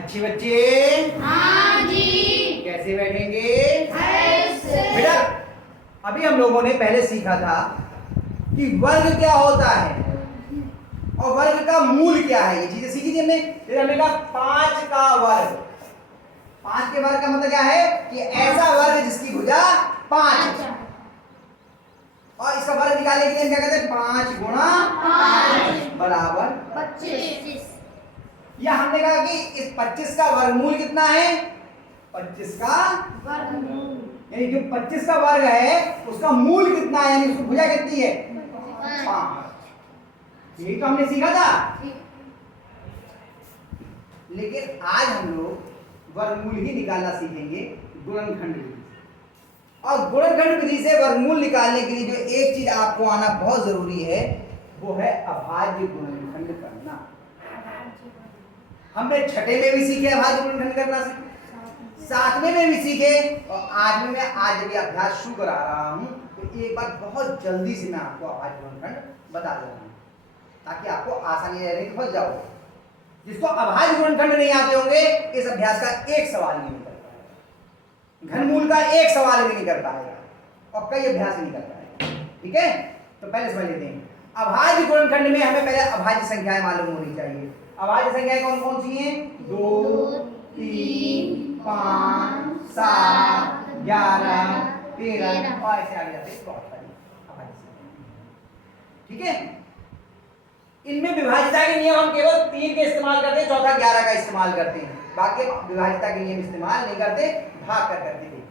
अच्छे बच्चे? हाँ जी। कैसे बैठेंगे? ऐसे। बेटा अभी हम लोगों ने पहले सीखा था कि वर्ग क्या होता है और वर्ग का मूल क्या है। ये चीजें सीखी थी हमने। फिर हमने कहा 5 का वर्ग। 5 के वर्ग का मतलब क्या है कि ऐसा वर्ग जिसकी भुजा 5 है। और इसका वर्ग निकालने के लिए हम क्या कहते हैं 5 गुणा 5 बराबर 25। या हमने कहा कि इस 25 का वर्गमूल कितना है? 25 का वर्गमूल यानी जो 25 का वर्ग है उसका मूल कितना है, यानी उसकी भुजा कितनी है? 5। यही तो हमने सीखा था। लेकिन आज हम लोग वर्गमूल ही निकालना सीखेंगे गुणनखंड विधि से। और गुणनखंड विधि से वर्गमूल निकालने के लिए जो एक चीज आपको आना बहुत जरूरी है वो है अभाज्य गुणनखंड करना। हमने छठे में भी सीखे अभाज्य गुणनखंड करना सीखे, 7वें में भी सीखे और 8वें में आज जब अभ्यास शुरू करा रहा हूं तो एक बार बहुत जल्दी से मैं आपको अभाज्य गुणनखंड बता दे रहा हूं ताकि आपको आसानी रहे कि फंस जाओ। जिसको अभाज्य गुणनखंड नहीं आते होंगे इस अभ्यास का एक सवाल नहीं कर पाएगा, घनमूल का एक सवाल भी नहीं कर पाएगा और कई अभ्यास नहीं कर पाएगा। ठीक है, तो पहले समझ लेते हैं। अभाज्य गुणनखंड में हमें पहले अभाज्य संख्याएं मालूम होनी चाहिए। अभाज्य संख्याएं कौन कौन सी हैं? 2, 3, 5, 7, 11, 13 और ऐसे आगे जाते बहुत सारी अभाज्य संख्याएं। ठीक है, इनमें विभाज्यता के नियम हम केवल 3 के इस्तेमाल करते हैं, चौथा 11 का इस्तेमाल करते हैं। बाकी विभाज्यता के नियम इस्तेमाल नहीं करते, भाग कर करते हैं।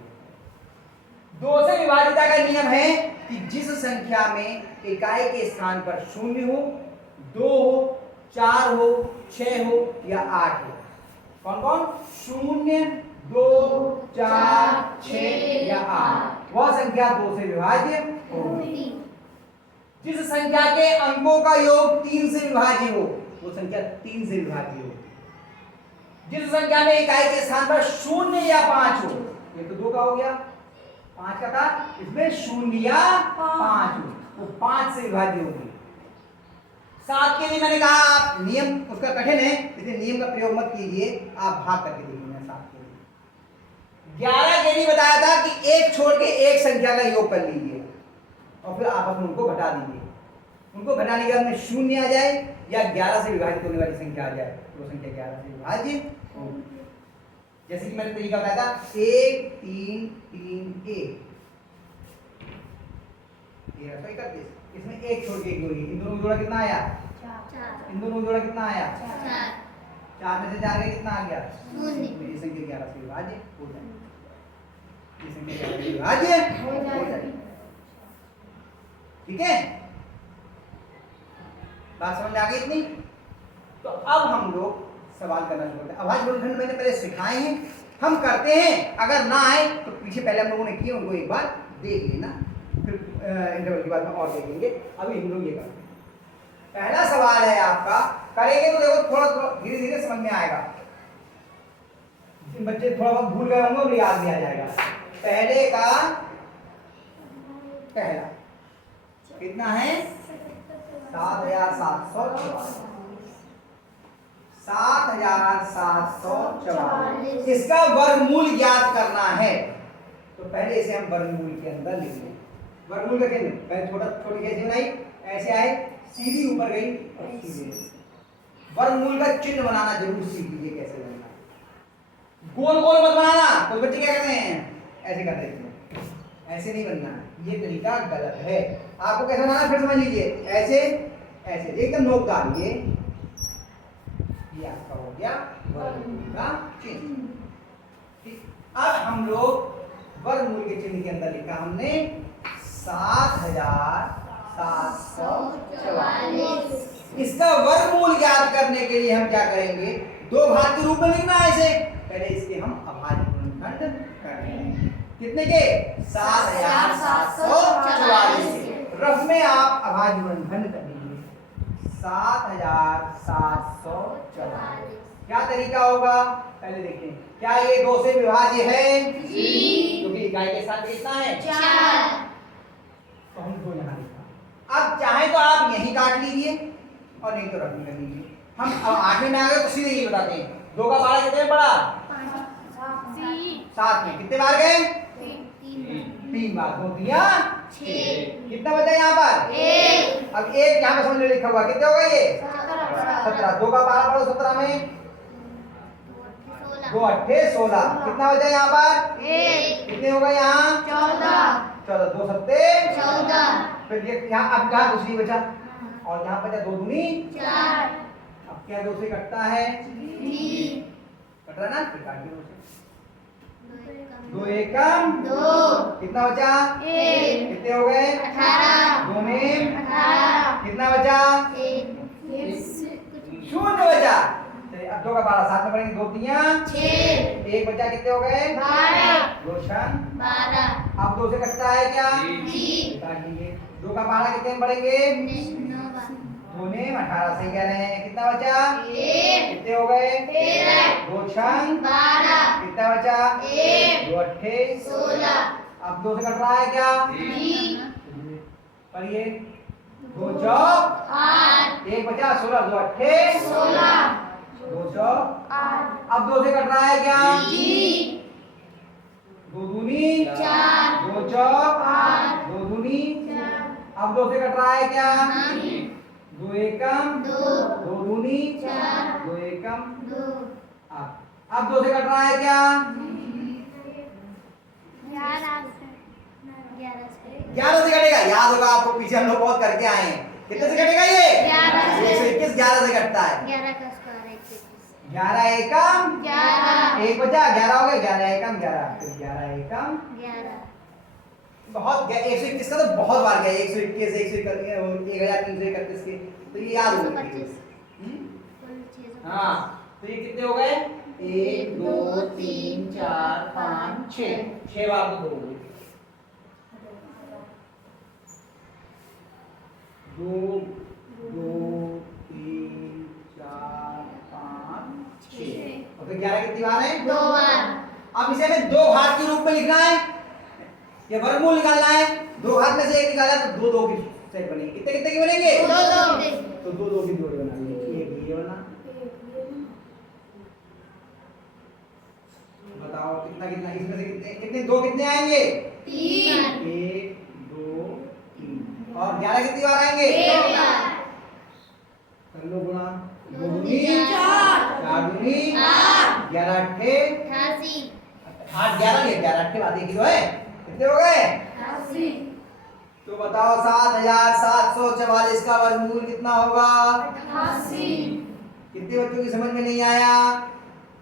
2 से विभाज्यता का नियम है कि जिस संख्या में इकाई के स्थान पर 0 हो, 2 हो, 4 हो, 6 हो या 8 हो। कौन कौन? 0, 2, 4, 6 या 8 वह संख्या 2 से विभाज्य होगी। जिस संख्या के अंकों का योग 3 से विभाज्य हो वो संख्या 3 से विभाज्य हो। जिस संख्या में इकाई के स्थान पर 0 या 5 हो, ये तो 2 का हो गया, 5 का था, इसमें 0 या 5 हो वो 5 से विभाज्य होगी। 7 के लिए मैंने कहा आप नियम उसका कठिन है इसलिए नियम का प्रयोग मत कीजिए, आप भाग करके देखिए। 7 के लिए 11 के लिए बताया था कि एक छोड़ के एक संख्या का योग कर लीजिए और फिर आपस में उनको घटा दीजिए। उनको घटाने के बाद में 0 आ जाए या 11 से विभाजित होने वाली संख्या आ जाए तो वो संख्या 11 से विभाज्य होगी। जैसे कि मैंने तरीका बताया था 1, 3, 3, 1 31। इसमें एक छोड़ के एक जोड़ी, इन दोनों का जोड़ा कितना आया? 4। इन दोनों का जोड़ा कितना आया? 4। 4 में से 4 गया कितना आ गया? 0। मेरी संख्या 11 से विभाज्य हो जाएगी। ये संख्या 11 से विभाज्य हो जाएगी। ठीक है, बात समझ आ गई इतनी? तो अब हम लोग सवाल करना शुरू करते हैं। अभाज्य गुणनखंड मैंने पहले सिखाए हैं, हम करते हैं। अगर ना आए तो पीछे पहले हम लोगों ने किए उनको एक बार देख लेना, फिर इंटरवल के बाद में और देखेंगे। अभी हम लोग ये करते हैं। पहला सवाल है आपका, करेंगे तो देखो थोड़ा थोड़ा धीरे धीरे समझ में आएगा। जिन बच्चे थोड़ा बहुत भूल गए होंगे उन्हें याद भी आ जाएगा। पहले का पहला कितना है? 7,744। 7,744 इसका वर्गमूल ज्ञात करना है तो पहले इसे हम वर्गमूल के अंदर लिख लें। वर्गमूल का चिन्ह पहले छोटी कैसे बनाई? ऐसे आए, सीधी ऊपर गई और सीधे। वर्गमूल का चिन्ह बनाना जरूर सीख लीजिए कैसे बनना है। गोल गोल मत बनाना, कुछ बच्चे क्या करते हैं ऐसे कर देते हैं, ऐसे नहीं बनना है, ये तरीका गलत है। आपको कैसे बनाना फिर समझ लीजिए, ऐसे ऐसे एकदम नोकदार। ये आपका हो गया वर्गमूल का चिन्ह। ठीक, अब हम लोग वर्गमूल के चिन्ह के अंदर लिखा हमने 7,744। इसका वर्गमूल ज्ञात करने के लिए हम क्या करेंगे? 2 भाग के रूप में लिखना है इसे। पहले इसके हम अभाज्य गुणनखंड करेंगे। कितने के? 7,744। रफ में आप अभाज्य गुणनखंड कर लीजिए 7,744। क्या तरीका होगा पहले देखें। क्या ये 2 से विभाज्य है? जी। क्योंकि इकाई के साथ कितना है? 4। तो हम 2 यहाँ लिखा। अब चाहे तो आप यहीं काट लीजिए और नहीं तो रख लीजिए। हम अब 8वें में आ गए तो सीधे ये बताते हैं 2 का बारह कितने में पड़ा? 7 में। कितने बार गए? 3 बार। 2 दिया 6। कितना बचा यहाँ पर? 1। अब 1 यहाँ पे समझ में लिखा हुआ, कितने हो गए ये? 17। 2 का 12 पढ़ो 17 में। 2 अट्ठे 16। कितना बचा यहाँ पर? 1। कितने हो गए यहाँ? 14। 2 सत्ते 14। फिर ये यहाँ अब कहाँ दूसरी बचा और यहाँ बचा 2 दूनी 4। अब क्या 2 से कटता है? कट रहा ना, फिर काट दो 2 एकम 2। कितना बचा? 1। कितने हो गए? 18। 2 में 18। कितना बचा? 0 बचा। चलिए अब 2 का 12 7 में पढ़ेंगे। 2 तिया 6। 1 बचा। कितने हो गए? 12। 2 छन 12। अब 2 से कटता है क्या? काट लीजिए। 2 का 12 कितने में पढ़ेंगे? 2 में 18। सही कह रहे हैं। कितना बचा? 1। कितने हो गए? 13। 2 छन 12। कितना बचा? 1। 2 अट्ठे 16। अब 2 से कट रहा है क्या? पढ़िए। 2 चौक 8। 1 बचा 16। 2 अट्ठे 16। 2 चौक 8। अब 2 से कट रहा है क्या? 2 दूनी 4। 2 चौक 8। 2 दूनी 4। अब 2 से कट रहा है क्या? 2 एकम 2। 2 दूनी 4। 2 एकम 2। अब 2 से कट रहा है क्या? 11 से कटेगा। याद होगा आपको, पीछे हम लोग बहुत करके आए हैं। कितने से कटेगा ये? 121। 11 से कटता है। 11 एकम 11। 1 बचा 11 हो गए। 11 एकम 11। फिर 11 एकम 11। बहुत 121 का तो बहुत बार गया। 121 1331 के तो ये याद हो गए। हाँ तो ये कितने हो गए? 1 2 3 4 5 6 बार तो 2 2 2 3 4 5 6 और फिर 11 कितनी बार है? 2 बार। अब इसे हमें 2 घात के रूप में लिखना है, ये वर्गमूल निकालना है। 2 घात में से 1 निकाला तो 2 2 की सेट बनेगी। कितने कितने की बनेंगे? 2 2। तो 2 2 की जोड़ी बना ली। एक ये बना। बताओ कितना कितना इसमें से कितने कितने 2 कितने आएंगे? 3। 1 2 3 और 11 कितनी बार आएंगे? 1 बार। कर लो गुणा। 2 दूनी 4। 4 दूनी 8। 11 अट्ठे 88। 8 11 नहीं 11 अट्ठे बात एक ही तो है। कितने हो गए? 88। तो बताओ 7744 का वर्गमूल कितना होगा? 88। कितने बच्चों की समझ में नहीं आया?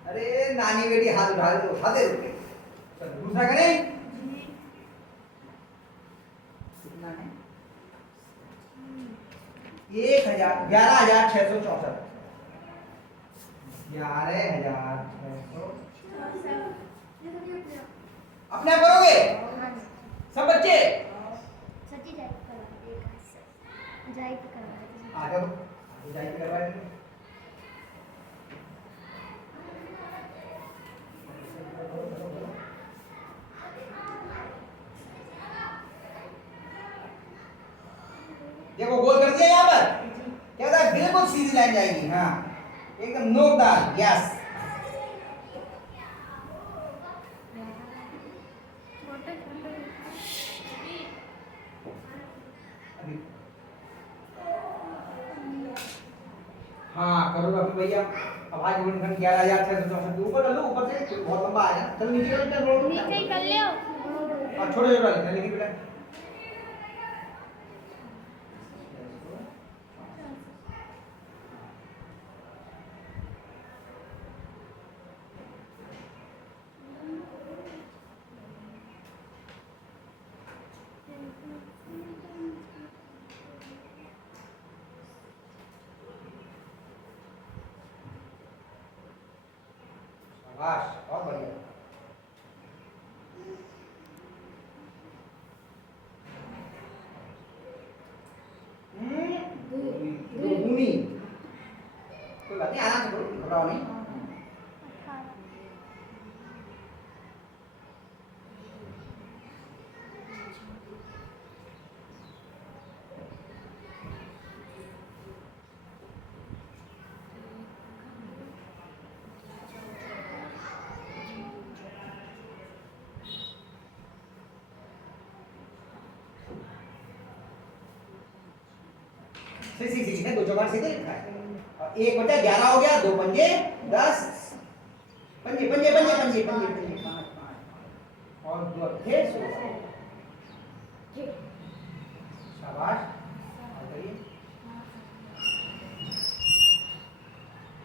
अरे नानी बेटी हाथ उठा दे, उठाते रुके। चलो दूसरा करें। कितना है? 11,664। 11,664 अपने आप करोगे सब बच्चे? आ जाओ जाई पे करवाए। देखो गोल कर दिया यहाँ पर। क्या होता है? बिल्कुल सीधी लाइन जाएगी। हाँ एकदम नोकदार। यस हाँ करो अभी भैया। अब आज गुणनखंड 11,664 ऊपर कर लो। ऊपर से बहुत लंबा आएगा। चलो नीचे करो। चलो नीचे कर ले। और छोटे छोटे लिखना लिखी बेटा। शाबाश बहुत बढ़िया। दूनी कोई बात नहीं, आराम से करो, घबराओ नहीं। सीधे 2 चौका सीधे लिखा है और 1 बटा 11 हो गया 2 पंजे 10 पंजे पंजे पंजे पंजे पंजे पंजे 5 5 और 2 अट्ठे 16 शाबाश और करिए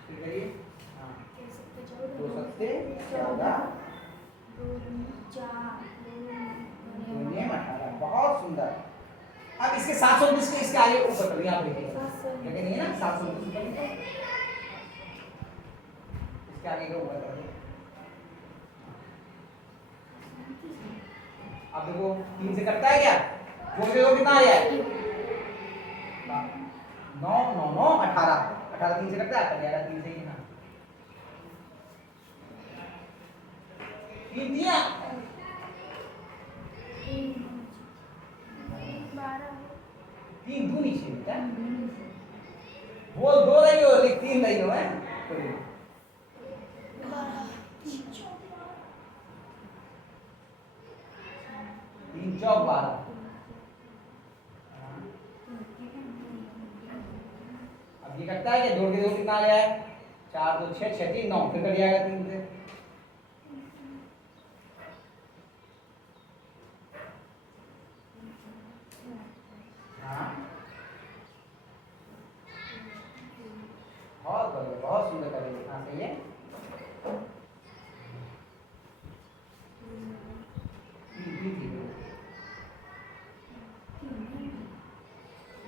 फिर करिए हाँ 2 सत्ते 14 नियम 18 बहुत सुंदर। अब इसके 729 के इसके आगे ऊपर करिए आप देखिए क्या नहीं है ना 729 ऊपर लिखो इसके आगे के ऊपर करिए। अब देखो 3 से कटता है क्या वो कितना आ रहा है 9 9 9 18 18 3 से कटता है 11 3 से ही ना 3 दिया 3 दो नीचे बेटा बोल 2 रही हो लिख 3 रही हो है 3 चौक 12 अब ये कटता है क्या जोड़ के 2 कितना आ गया है 4 2 6 6 3 9 फिर कट जाएगा 3 से बहुत सुंदर करेंगे हाँ सही है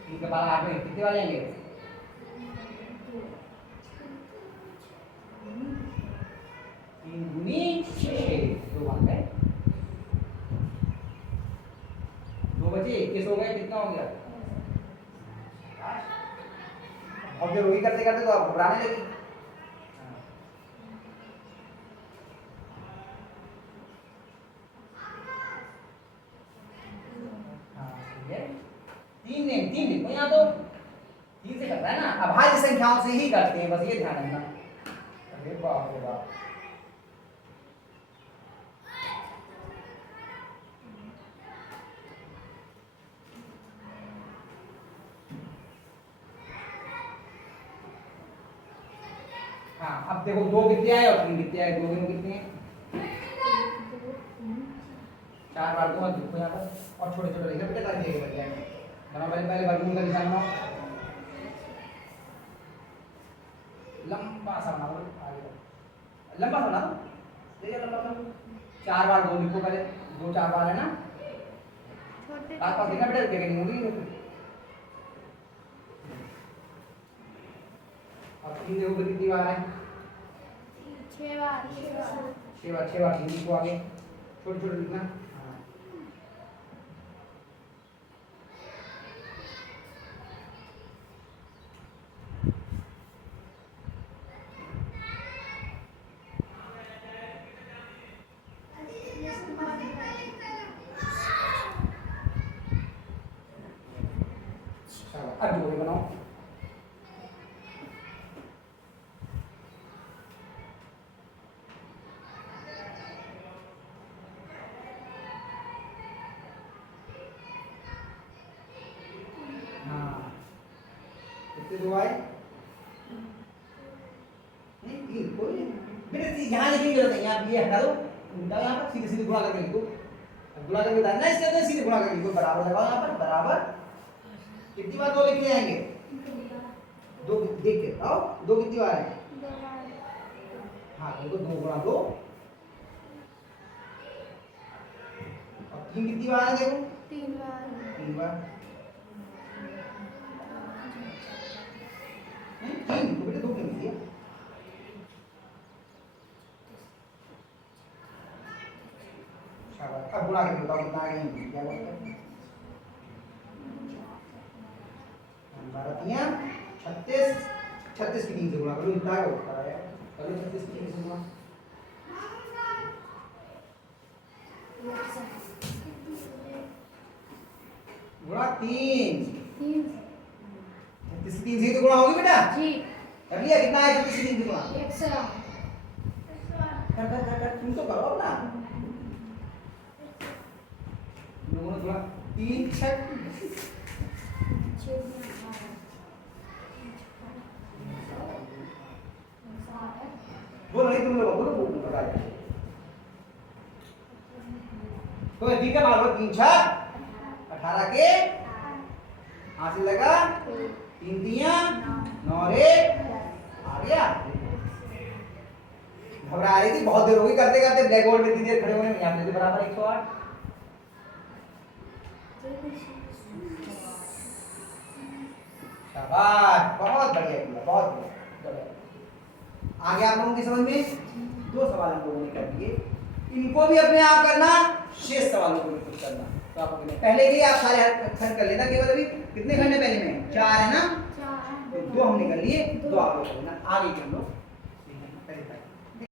ठीक है बाल 8 में कितने वाले आएंगे 3 दूनी 6 2 बाल है 2 बचे 21 हो गए कितना हो गया और फिर वही करते करते तो आप घबराने लगी तीन लिखो यहाँ तो 3 से करता है ना अभाज्य संख्याओं से ही करते हैं बस ये ध्यान रखना अरे बाप रे बाप हाँ अब देखो 2 कितने आए और 3 कितने आए 2 में कितने हैं 4 बार 2 लिखो यहाँ पर और छोटे छोटे लिखो बेटा ताकि ये बन जाए बनाओ पहले वर्गमूल का निशान बनाओ लंबा सा बनाओ आगे लंबा सा बनाओ देखिए लंबा सा 4 बार 2 लिखो पहले 2 4 बार है ना पास पास लिखना बेटा जगह नहीं होगी और 3 देखो कितनी बार है 6 बार 6 बार 3 लिखो आगे छोटे छोटे लिखना अब जोड़े बनाओ हाँ कितने 2 आए नहीं 3 कोई बेटा यहाँ लिखने की जरूरत नहीं आप ये हटा दो उल्टा यहाँ पर सीधे सीधे गुणा करके लिखो गुणा करके बताना इसके अंदर सीधे गुणा करके लिखो बराबर लगाओ यहाँ पर बराबर कितनी बार 2 लिखने आएंगे 2 देख के आओ 2 कितनी बार है हाँ देखो 2 गुणा 2 और 3 कितनी बार है देखो 3 बार 3 तो बेटा 2 क्यों लिखी है शाबाश अब गुणा करके बताओ कितना आएगा क्या बोलते हैं 12 3 36 36 की 3 से गुणा करो इतना हो कराया करो 36 की 3 से गुणा गुणा 3 36 की 3 से तो गुणा होगी बेटा जी कर लिया कितना है 36 की 3 से गुणा 100 कर तुम तो करो अपना लोगों ने गुणा 3 6 बोलो नहीं तुम लोग बोलो बोलो बता दो। तो ठीक है भाग 3 6 18 के हासिल लगा 3 तिया 9 रे आ गया। घबरा रही थी बहुत देर हो गई करते करते ब्लैक बोर्ड में इतनी देर खड़े होने में यहाँ पे बराबर 108। शाबाश बहुत बढ़िया किया बहुत बढ़िया। आगे आप लोगों की समझ में 2 सवाल हम लोगों ने कर दिए, इनको भी अपने आप करना, शेष सवालों को भी खुद करना। तो आप पहले के आप सारे खंड कर लेना, केवल अभी कितने खंड है पहले में 4 है ना, 2 हमने कर लिए, 2 आप लोग कर लेना। आगे कर लो।